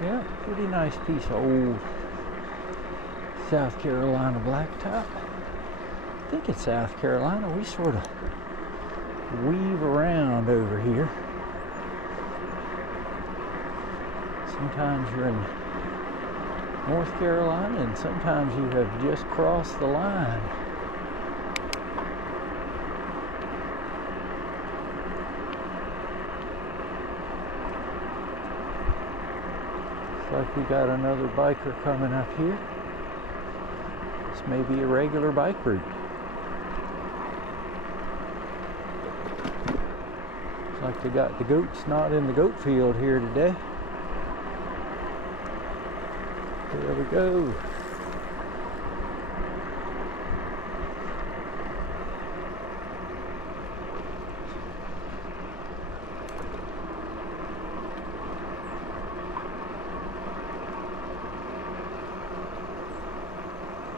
Yeah, pretty nice piece of old South Carolina blacktop. I think it's South Carolina. We sort of weave around over here. Sometimes you're in North Carolina and sometimes you have just crossed the line. Looks like we got another biker coming up here. This may be a regular bike route. Looks like they got the goats not in the goat field here today. There we go.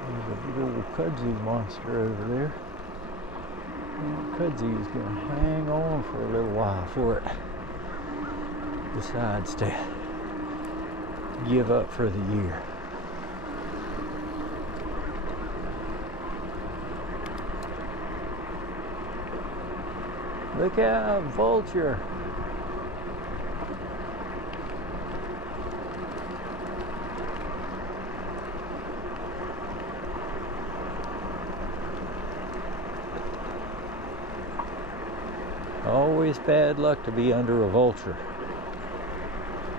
There's a big old kudzu monster over there. And kudzu is going to hang on for a little while before it decides to give up for the year. Look out, vulture! Always bad luck to be under a vulture.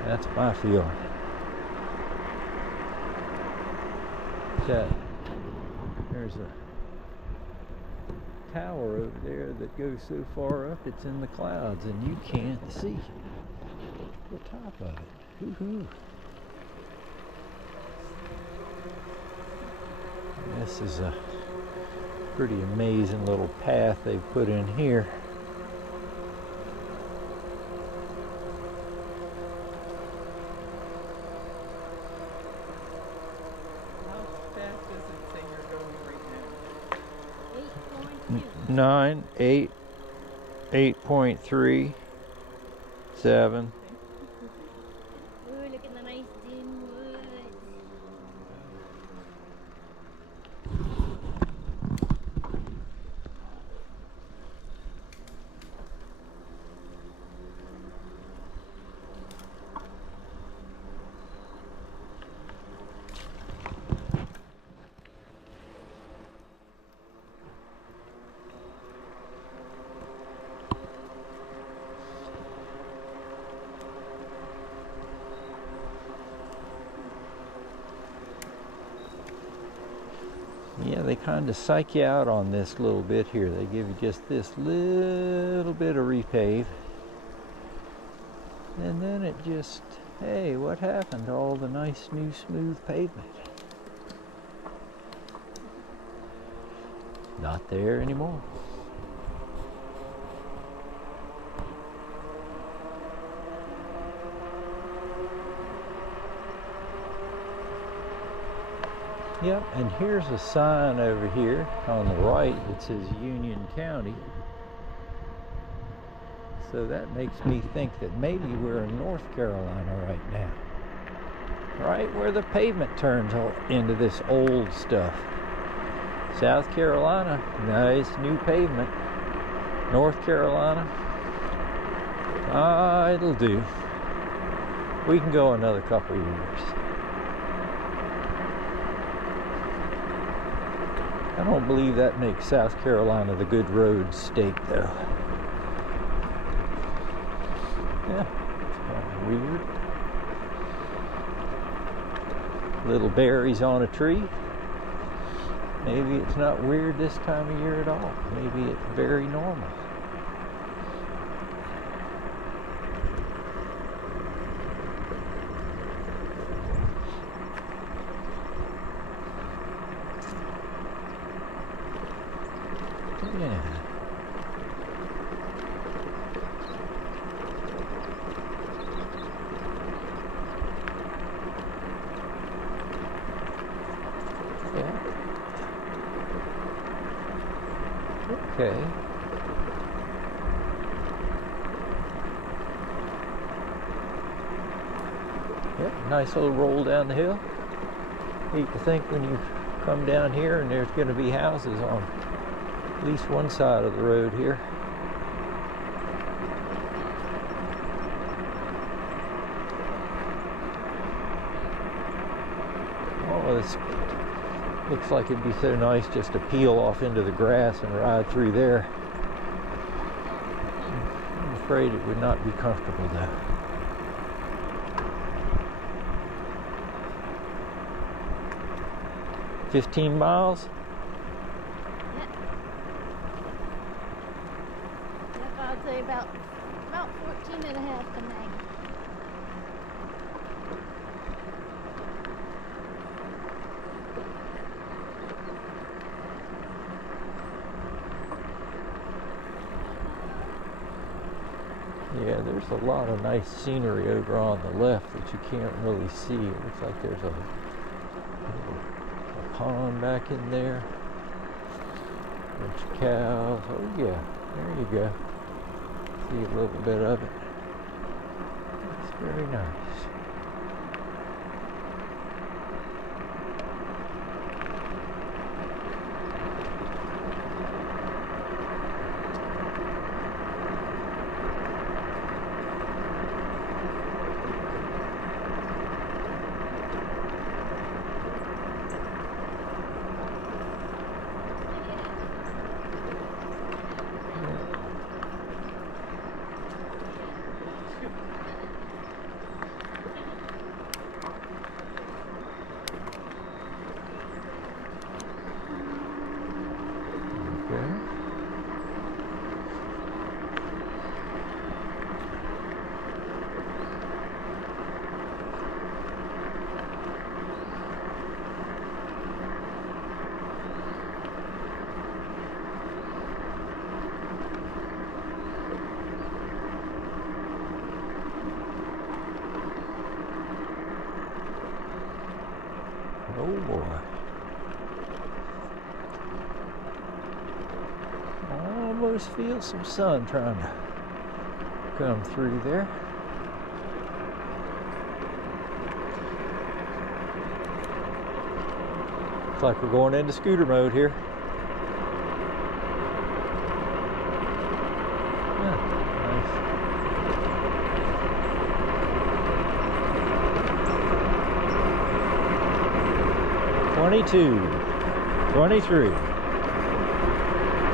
That's my feeling. There's a tower over there that goes so far up it's in the clouds and you can't see the top of it. Woohoo! This is a pretty amazing little path they've put in here. Nine, 8, 8.3, 7. Ooh, look at the nice dim woods. Yeah, they kind of psych you out on this little bit here. They give you just this little bit of repave. And then it just, hey, what happened to all the nice new smooth pavement? Not there anymore. Yep, and here's a sign over here on the right that says Union County. So that makes me think that maybe we're in North Carolina right now. Right where the pavement turns into this old stuff. South Carolina, nice new pavement. North Carolina, it'll do. We can go another couple years. I don't believe that makes South Carolina the good road state, though. Yeah, it's kind of weird. Little berries on a tree. Maybe it's not weird this time of year at all. Maybe it's very normal. Yeah. Yeah. Okay. Yep, Nice little roll down the hill. Hate to think when you come down here and there's going to be houses on at least one side of the road here. Oh, this looks like it'd be so nice just to peel off into the grass and ride through there. I'm afraid it would not be comfortable though. "15 miles? Yep, I'd say about 14 and a half to 9. Yeah, there's a lot of nice scenery over on the left that you can't really see. It looks like there's a pond back in there. Bunch of cows. Oh yeah, there you go. See a little bit of it. It's very nice. Oh boy. I almost feel some sun trying to come through there. Looks like we're going into scooter mode here. Yeah, nice. 22, 23,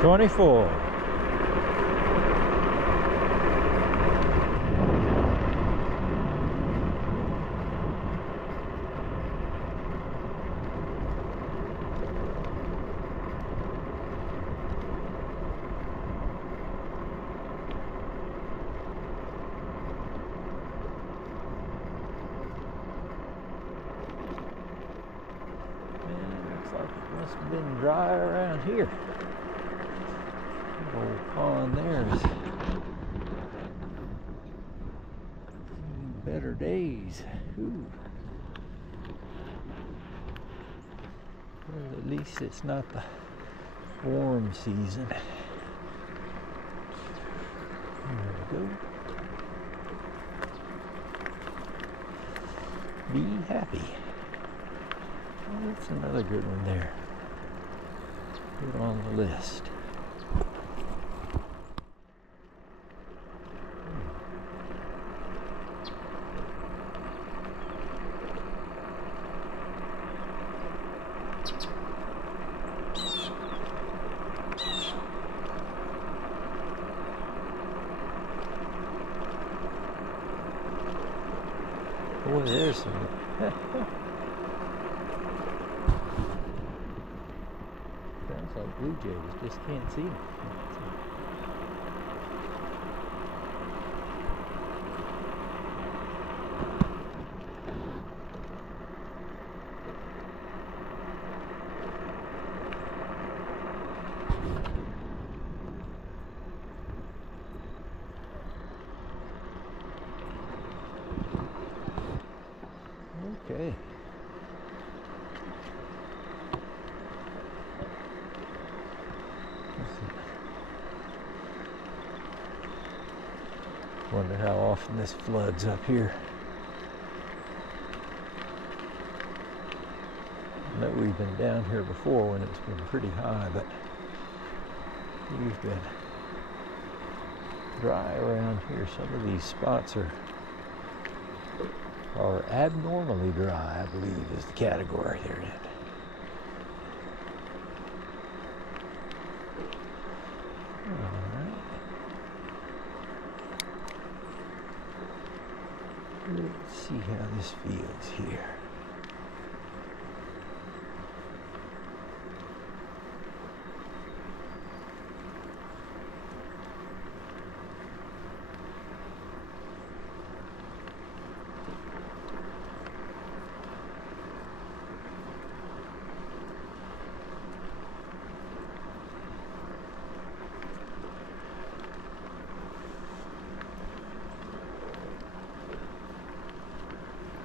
24. Must have been dry around here. The old pond there is better days. Ooh. Well, at least it's not the warm season. There we go. Be happy. Well, that's another good one there. Put on the list. Boy, there's some. Sounds like blue jays, just can't see them. Okay. Wonder how often this floods up here. know we've been down here before when it's been pretty high, but we've been dry around here. Some of these spots are abnormally dry, I believe is the category they're in. Let's see how this feels here.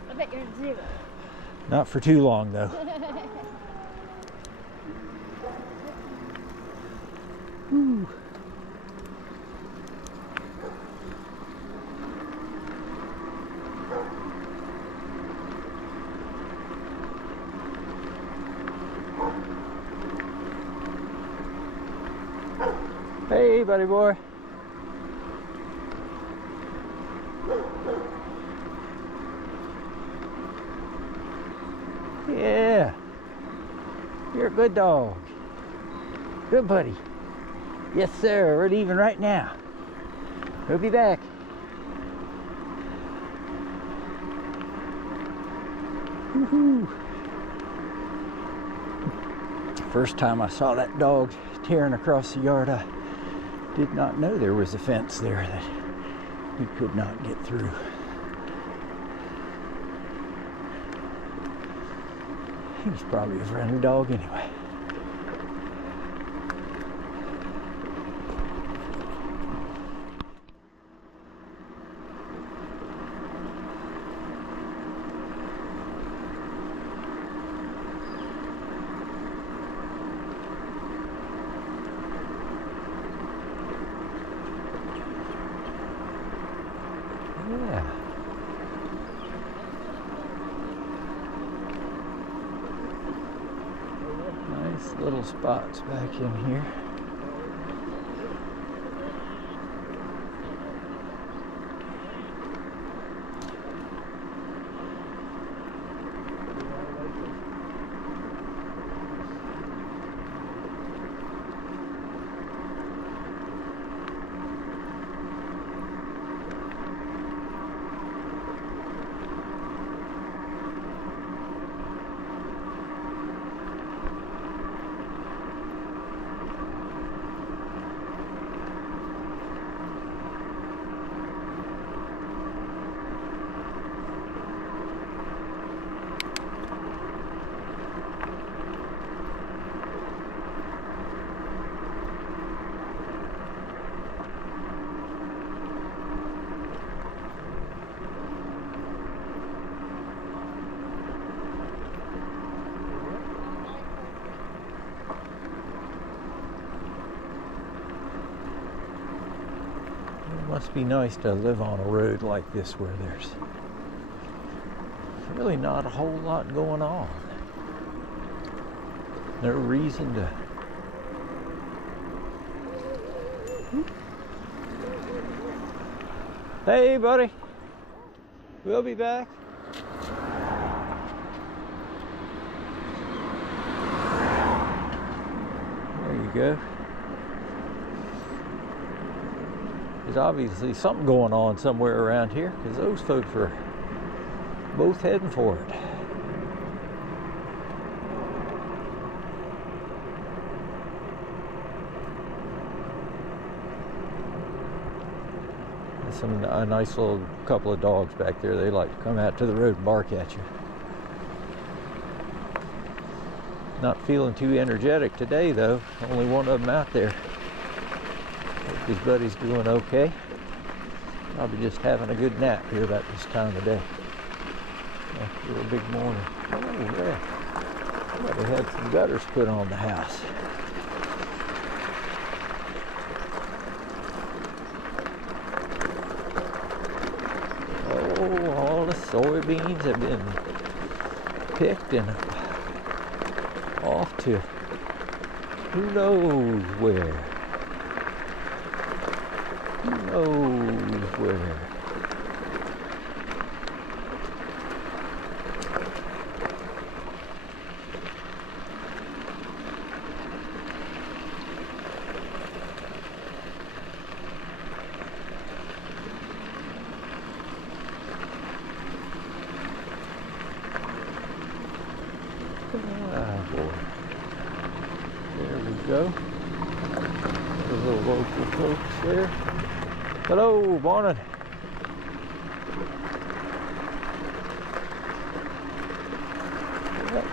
I bet you're in 0. Not for too long, though. Whew. Hey, buddy boy. Yeah, you're a good dog. Good buddy. Yes, sir. We're leaving right now. We'll be back. Woohoo. First time I saw that dog tearing across the yard, I did not know there was a fence there that he could not get through. He's probably a friendly dog anyway. Yeah. Nice little spots back in here. It must be nice to live on a road like this where there's really not a whole lot going on. No reason to Hey, buddy. We'll be back. There you go. There's obviously something going on somewhere around here because those folks are both heading for it. A nice little couple of dogs back there. They like to come out to the road and bark at you. Not feeling too energetic today though. Only one of them out there. Hope his buddy's doing okay. Probably just having a good nap here about this time of day. After a big morning. Oh yeah. They had some gutters put on the house. Oh, all the soybeans have been picked and off to who knows where. Who knows where. Ah, boy. There we go. The little local folks there. Hello, morning. Yep.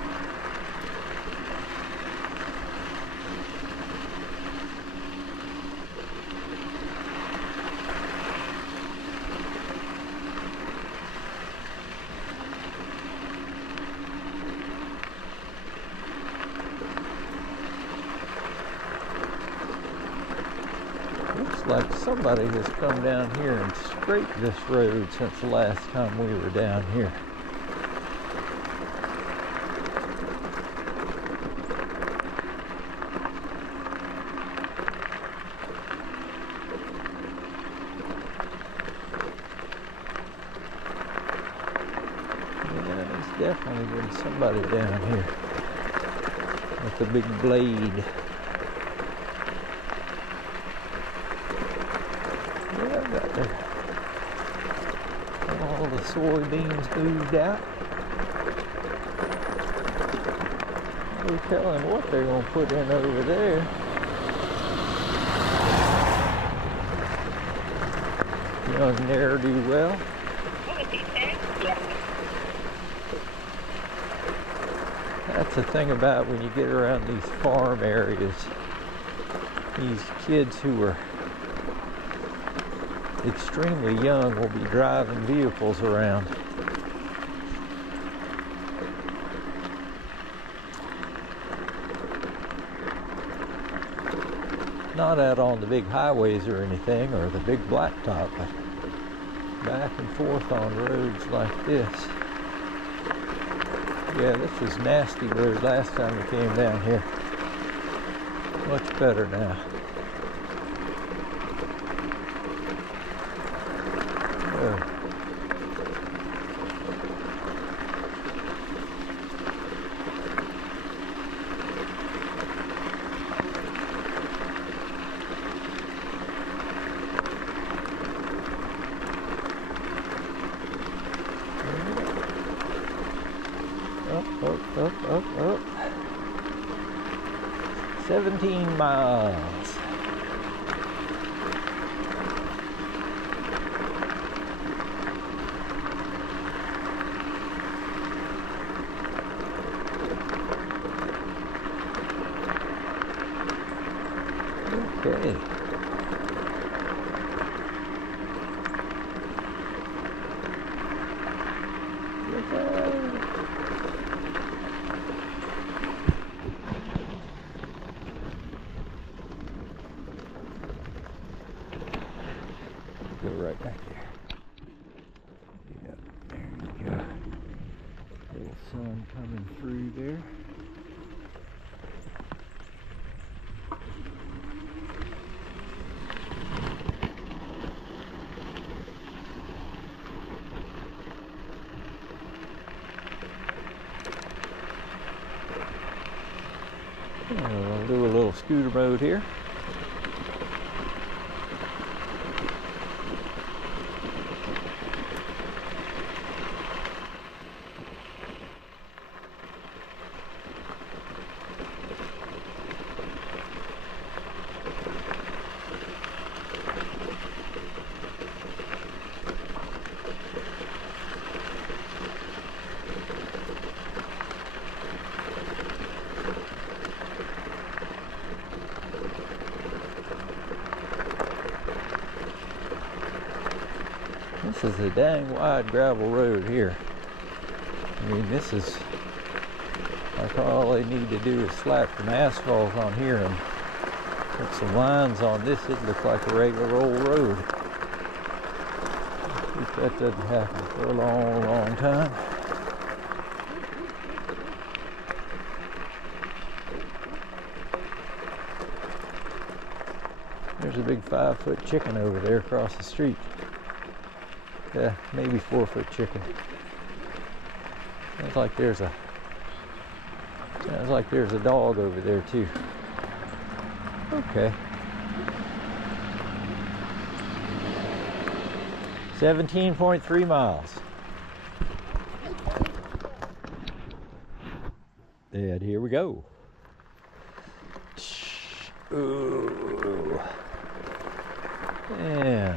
Looks like somebody has come down here and scraped this road since the last time we were down here. Yeah, there's definitely been somebody down here with a big blade. All the soybeans moved out. No telling what they're going to put in over there. Young ne'er-do-well. That's the thing about when you get around these farm areas. These kids who are extremely young will be driving vehicles around. Not out on the big highways or anything, or the big blacktop, but back and forth on roads like this. Yeah, this was nasty road last time we came down here. Much better now. Up. 17 miles. Okay. Go right back there. Yep, there you go. Little sun coming through there. We'll do a little scooter mode here. This is a dang wide gravel road here. I mean, this is like all they need to do is slap some asphalt on here and put some lines on this. It looks like a regular old road. If that doesn't happen for a long, long time. There's a big 5-foot chicken over there across the street. Yeah, maybe 4-foot chicken. Sounds like there's a dog over there too. Okay. 17.3 miles. And here we go. Ooh. And this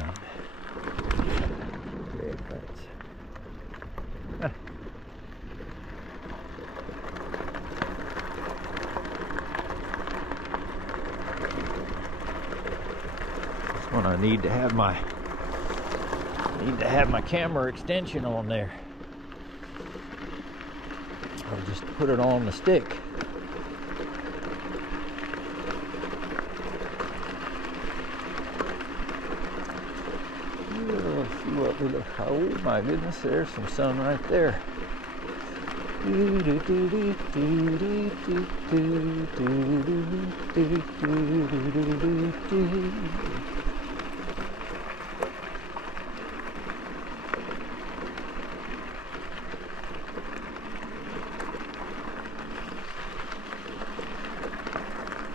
one I need to have my camera extension on there. I'll just put it on the stick. Oh my goodness, there's some sun right there.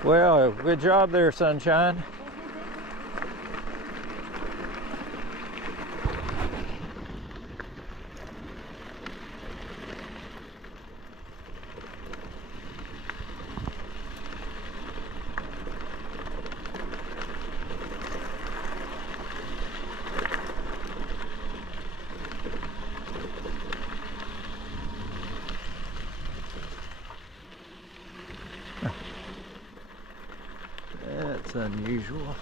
Well, good job there, sunshine. That's unusual.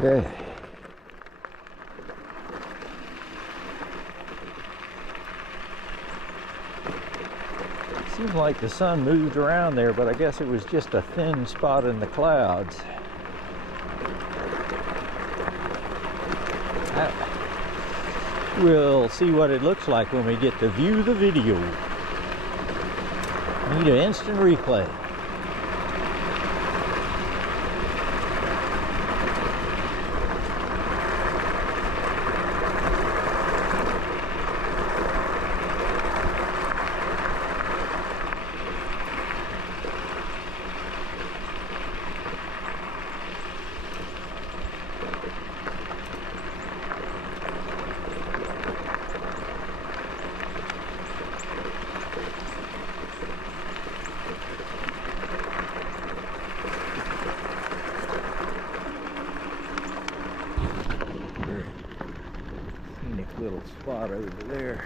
Okay. Seems like the sun moved around there, but I guess it was just a thin spot in the clouds. We'll see what it looks like when we get to view the video. Need an instant replay. Little spot over there.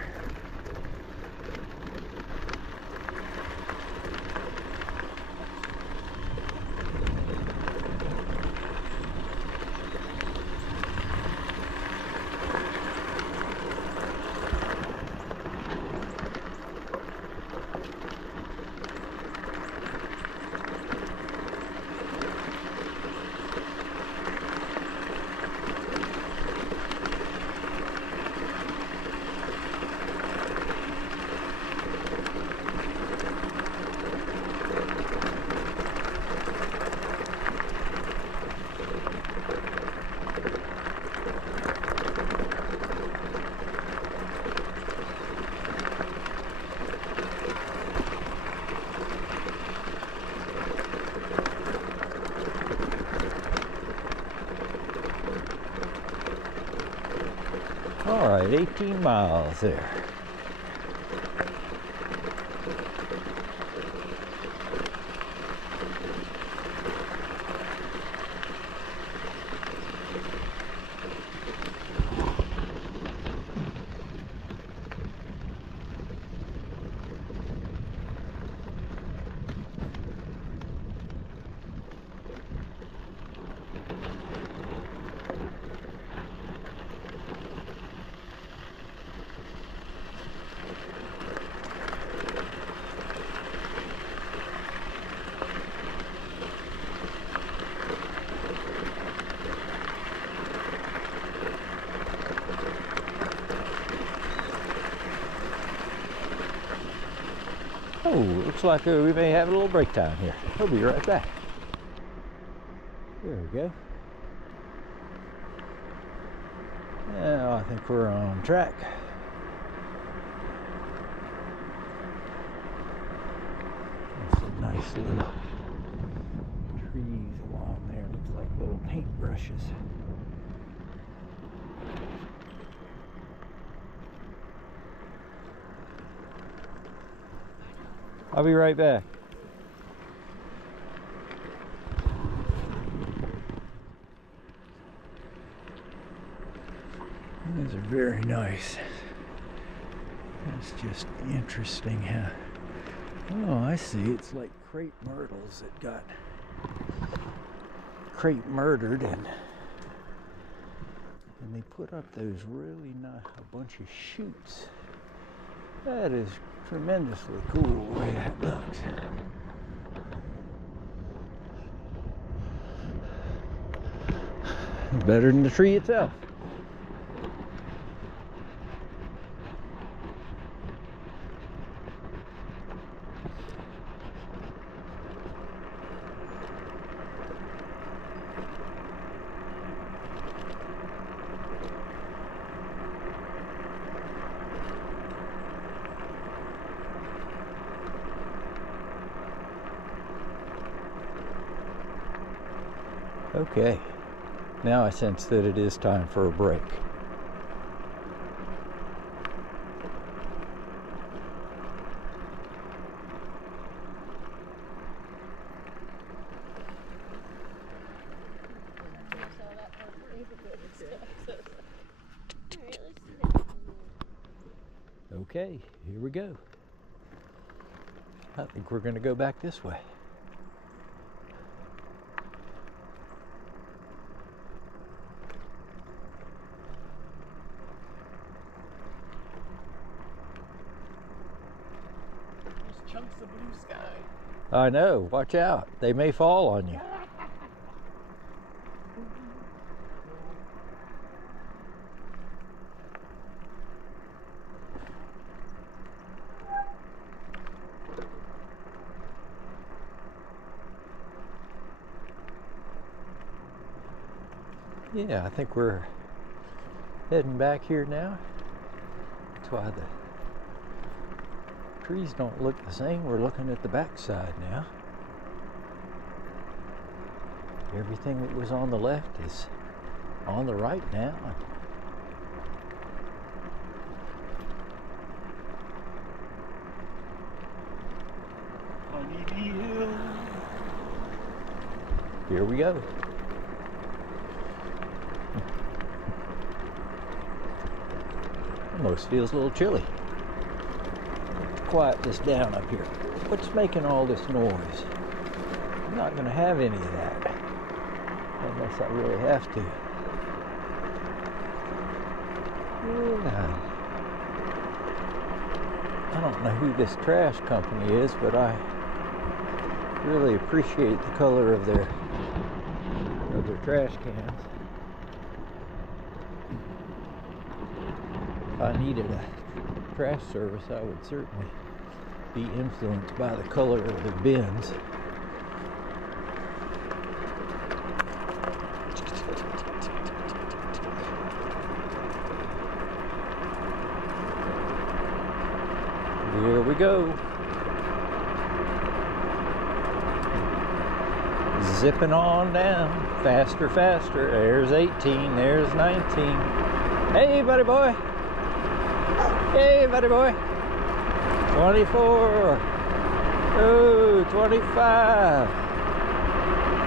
All right, 18 miles there. Oh, looks like we may have a little break time here. We'll be right back. There we go. Now I think we're on track. There's some nice little trees along there. Looks like little paintbrushes. I'll be right back. These are very nice. It's just interesting how... Oh, I see. It's like crepe myrtles that got crepe murdered, and they put up those really nice, a bunch of shoots. That is tremendously cool the way that looks. It's better than the tree itself. Okay, now I sense that it is time for a break. Okay, here we go. I think we're going to go back this way. Chunks of blue sky. I know, watch out. They may fall on you. Yeah, I think we're heading back here now. That's why the trees don't look the same. We're looking at the backside now. Everything that was on the left is on the right now. Honeybee Hill. Here we go. Almost feels a little chilly. Quiet this down up here. What's making all this noise? I'm not going to have any of that unless I really have to. Yeah. I don't know who this trash company is, but I really appreciate the color of their trash cans. If I needed a trash service, I would certainly be influenced by the color of the bins. Here we go. Zipping on down. Faster, faster. There's 18. There's 19. Hey, buddy boy. Hey, buddy boy. 24. Oh, 25.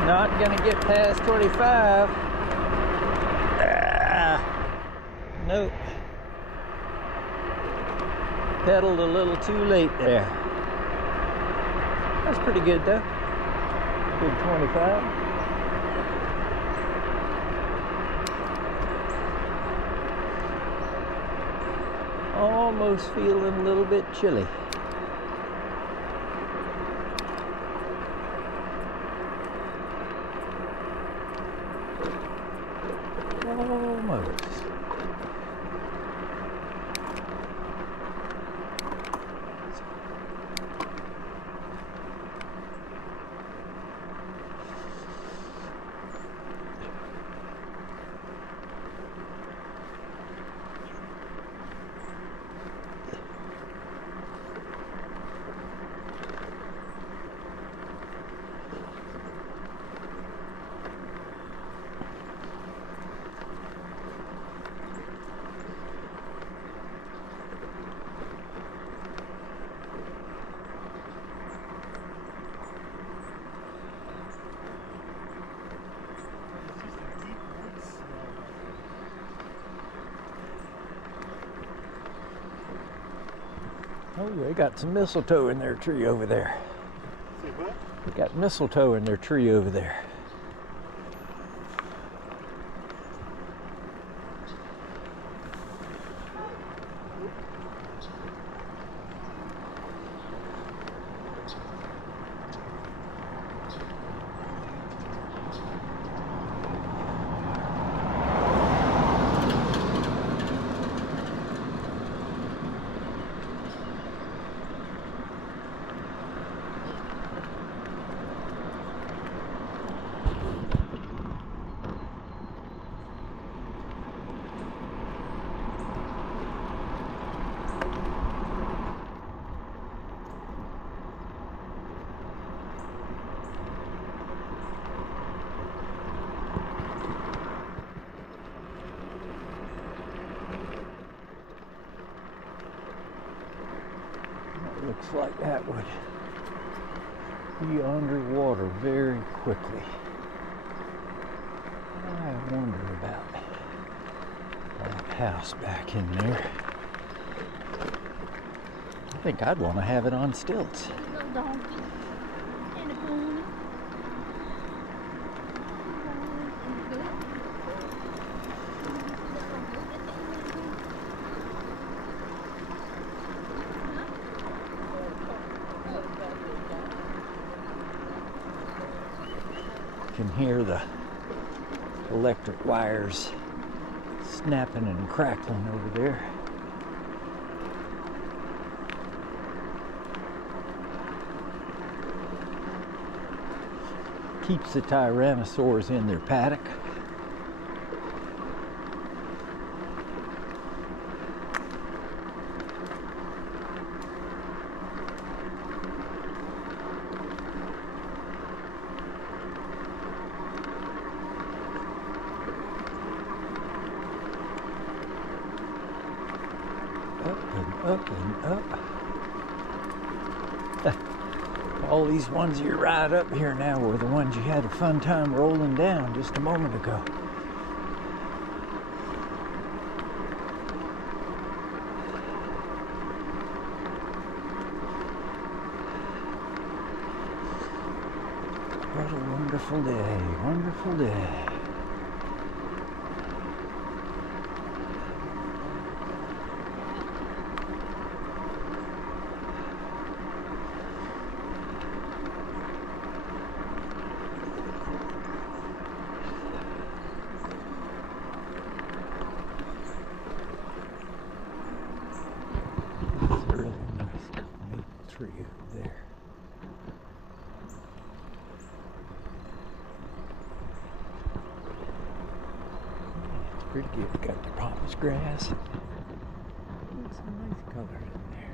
Not gonna get past 25. Nope. Pedaled a little too late there. That's pretty good though. Good 25. Almost feeling a little bit chilly. Almost. Oh, they got some mistletoe in their tree over there. See what? They got mistletoe in their tree over there. Looks like that would be underwater very quickly. I wonder about that house back in there. I think I'd want to have it on stilts. Little donkey and a pony. Can hear the electric wires snapping and crackling over there. Keeps the tyrannosaurs in their paddock. Up and up. All these ones you ride up here now were the ones you had a fun time rolling down just a moment ago. What a wonderful day, wonderful day. Tree over there. Yeah, it's pretty good. Got the pampas grass. There's some nice colors in there.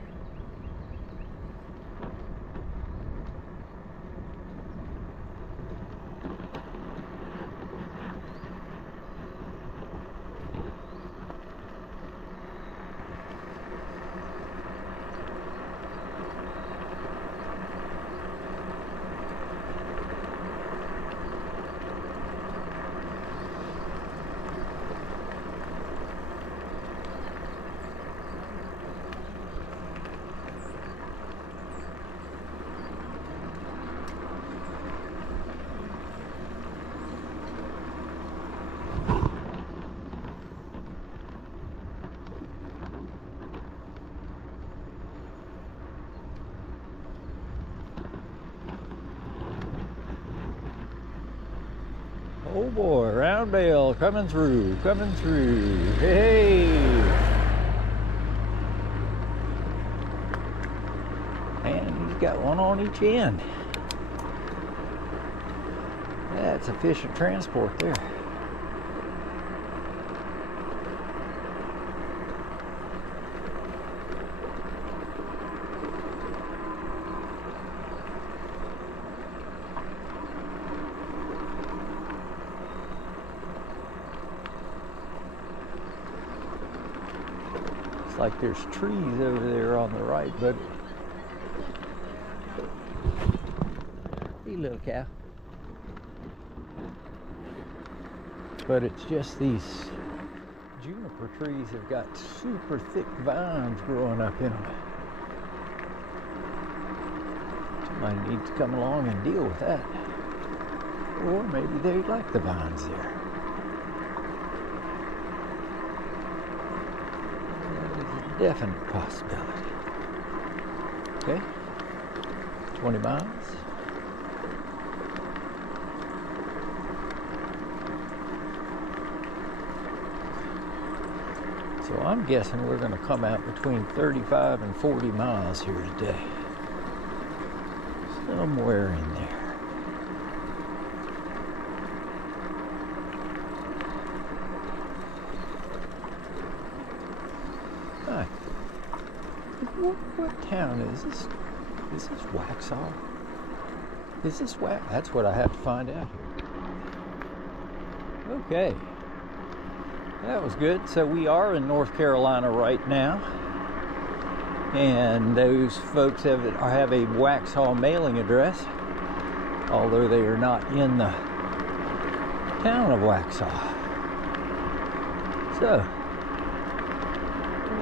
Oh boy, round bale coming through, coming through. Hey! And he's got one on each end. That's efficient transport there. Like there's trees over there on the right, but hey little cow. But it's just these juniper trees have got super thick vines growing up in them. Might need to come along and deal with that. Or maybe they like the vines there. That is a definite possibility. Okay, 20 miles. So I'm guessing we're going to come out between 35 and 40 miles here today. Somewhere in there. Hi. What town is this? Is this Waxhaw? Is this Wax? That's what I have to find out here. Okay. That was good. So we are in North Carolina right now. And those folks have a Waxhaw mailing address, although they are not in the town of Waxhaw. So,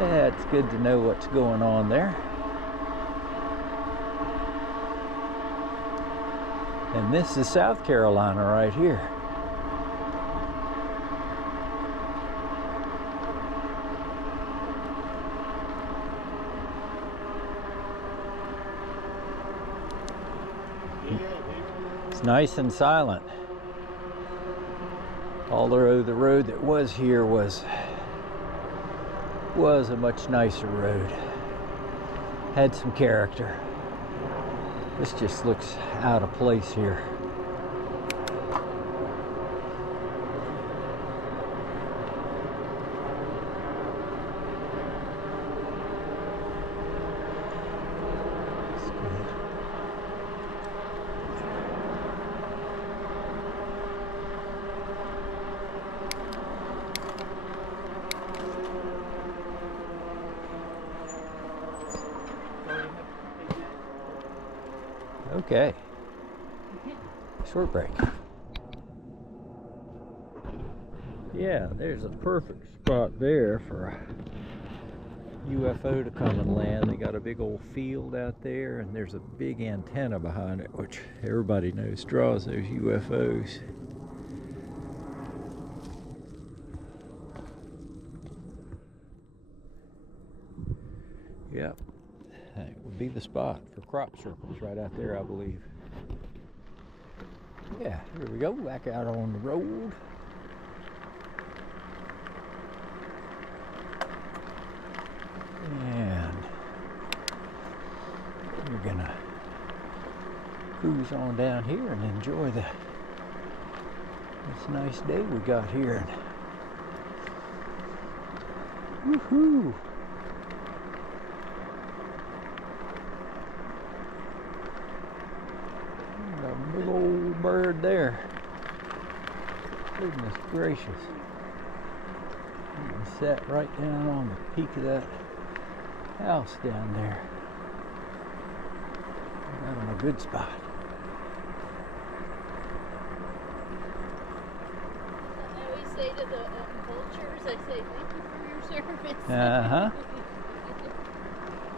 yeah, it's good to know what's going on there. And this is South Carolina right here. It's nice and silent. Although the road that was here was a much nicer road. Had some character. This just looks out of place here. Okay. Short break. Yeah, there's a perfect spot there for a UFO to come and land. They got a big old field out there, and there's a big antenna behind it, which everybody knows draws those UFOs. Yep. That would be the spot for crop circles right out there, I believe. Yeah, here we go, back out on the road. And we're gonna cruise on down here and enjoy this nice day we got here. Woohoo! Big old bird there. Goodness gracious. He sat right down on the peak of that house down there. Got him a good spot. I always say to the vultures, I say, thank you for your service. Uh-huh.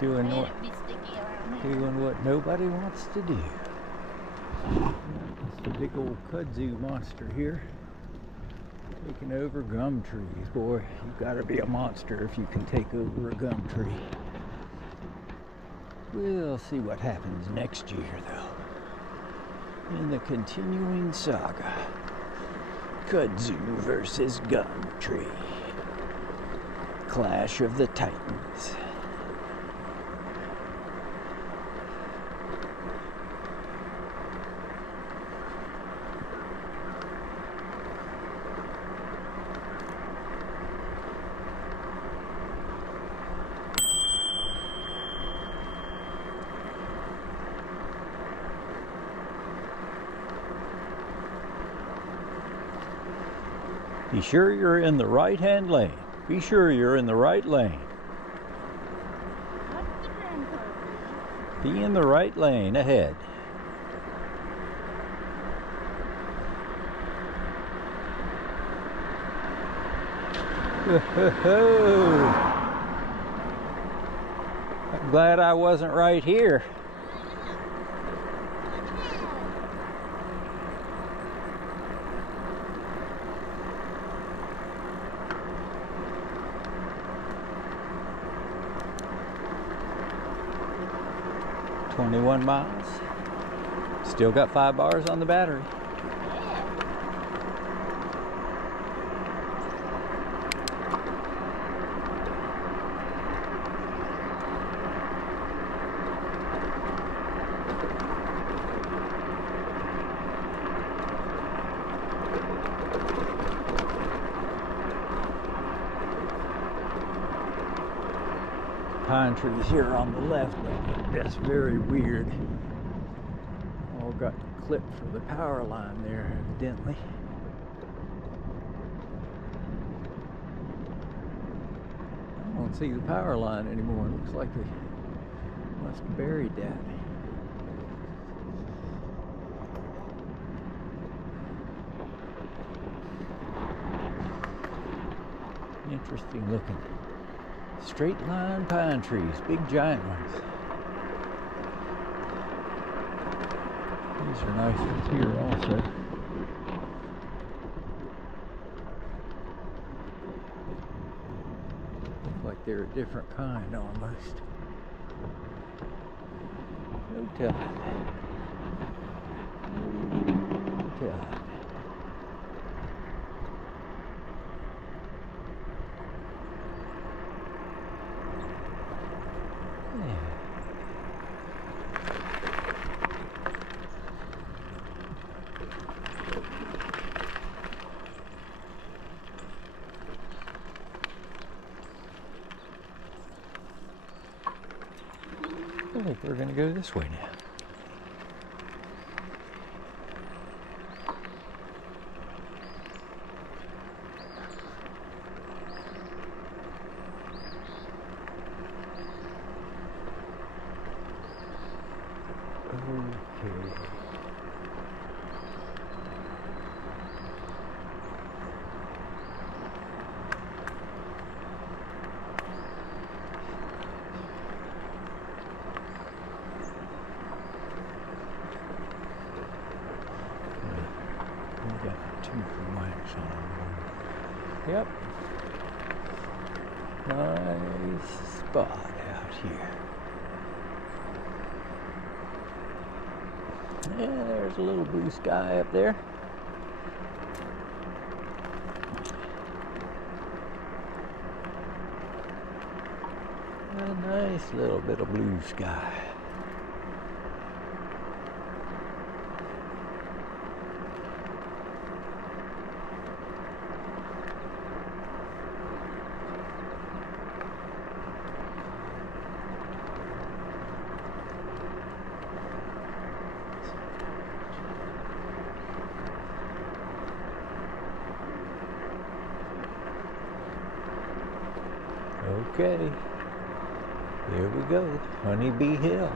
Doing Man, what, it'd be sticky around here. doing what nobody wants to do. It's the big old kudzu monster here, taking over gum trees. Boy, you've got to be a monster if you can take over a gum tree. We'll see what happens next year, though. In the continuing saga, Kudzu versus Gum Tree. Clash of the Titans. Be sure you're in the right-hand lane. Be sure you're in the right lane. What's the grandpa? Be in the right lane ahead. I'm glad I wasn't right here. 21 miles. Still got 5 bars on the battery. Pine trees here on the left, that's very weird. All got clipped for the power line there, evidently. I don't see the power line anymore. It looks like they must have buried that. Interesting looking. Straight line pine trees, big giant ones. These are nice ones here also. Look like they're a different kind almost. No telling. No telling. I think we're going to go this way now. Okay. We got 2 mics on. Yep. Nice spot out here. Yeah, there's a little blue sky up there. A nice little bit of blue sky. Okay, here we go, Honeybee Hill.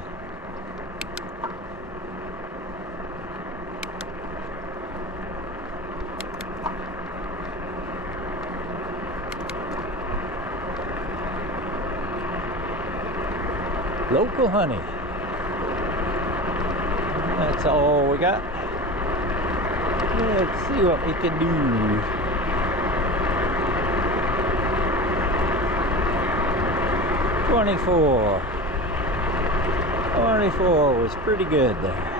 Local honey. That's all we got. Let's see what we can do. $24 was pretty good there.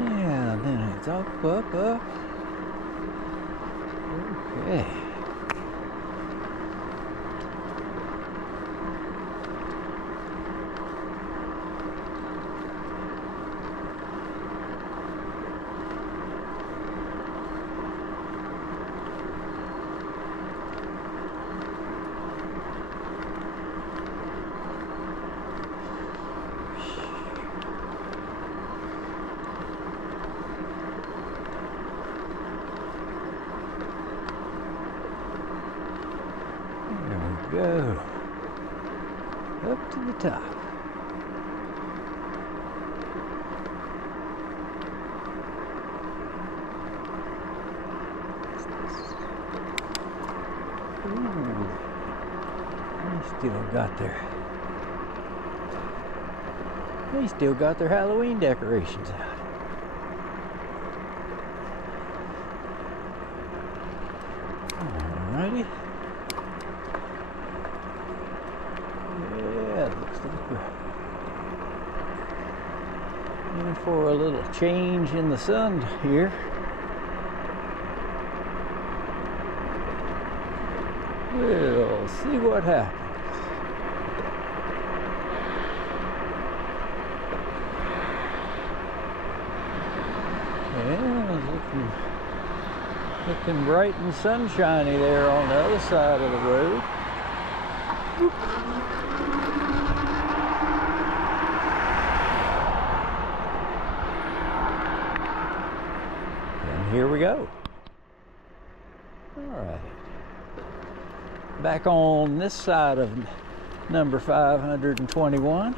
Yeah, then it's up. Okay. Go up to the top. got their Halloween decorations out. Alrighty. Yeah, looks like we're in for a little change in the sun here. We'll see what happens. Yeah, it's looking bright and sunshiny there on the other side of the road. And here we go. All right. Back on this side of number 521.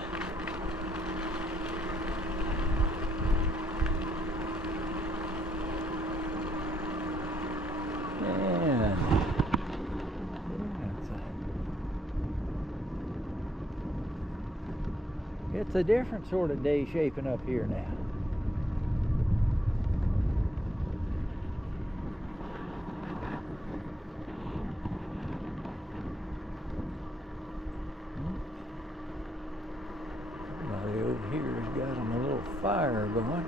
And it's a different sort of day shaping up here now. Somebody over here has got them a little fire going.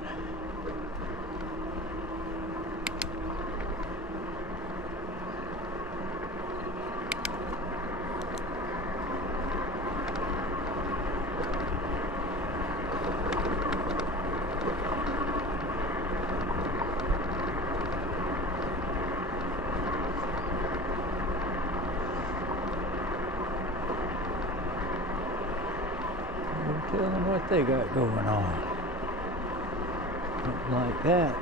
Tell them what they got going on. Something like that.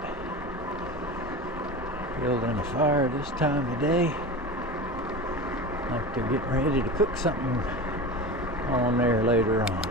Building a fire this time of day. Like they're getting ready to cook something on there later on.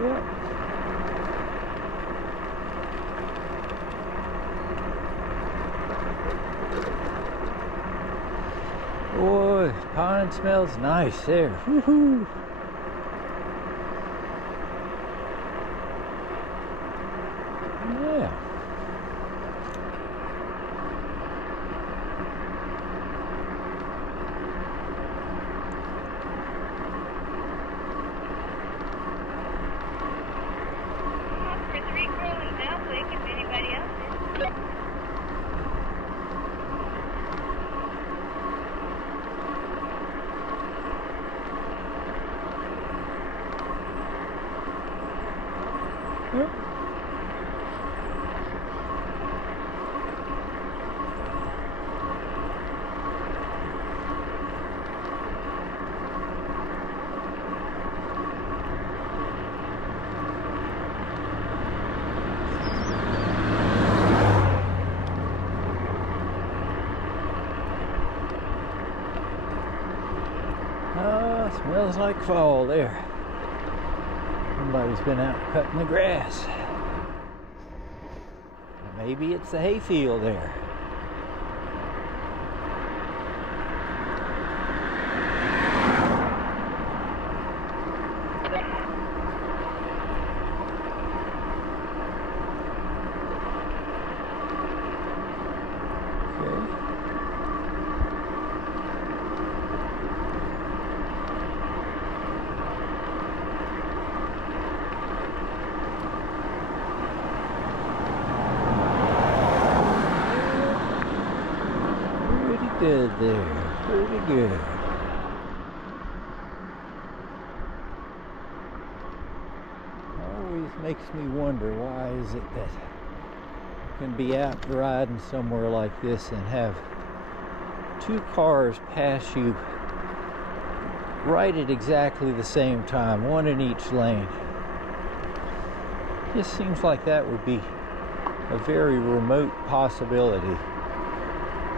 Yep. Boy, pine smells nice there. Woohoo! Yeah. Yep. Smells like fall there. Somebody's been out cutting the grass. Maybe it's the hayfield there. Good there, pretty good. Always makes me wonder, why is it that you can be out riding somewhere like this and have two cars pass you right at exactly the same time, one in each lane. Just seems like that would be a very remote possibility,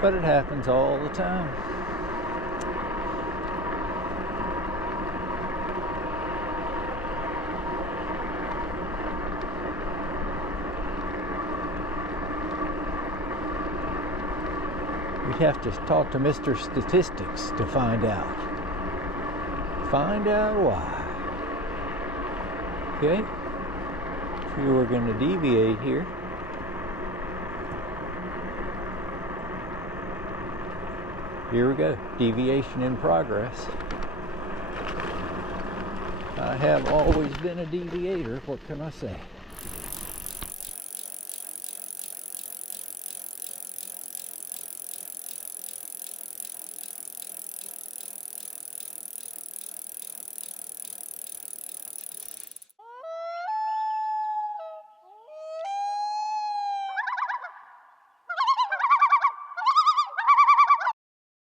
but it happens all the time. We'd have to talk to Mr. Statistics to find out. Find out why. Okay? We were going to deviate here. Here we go. Deviation in progress. I have always been a deviator. What can I say?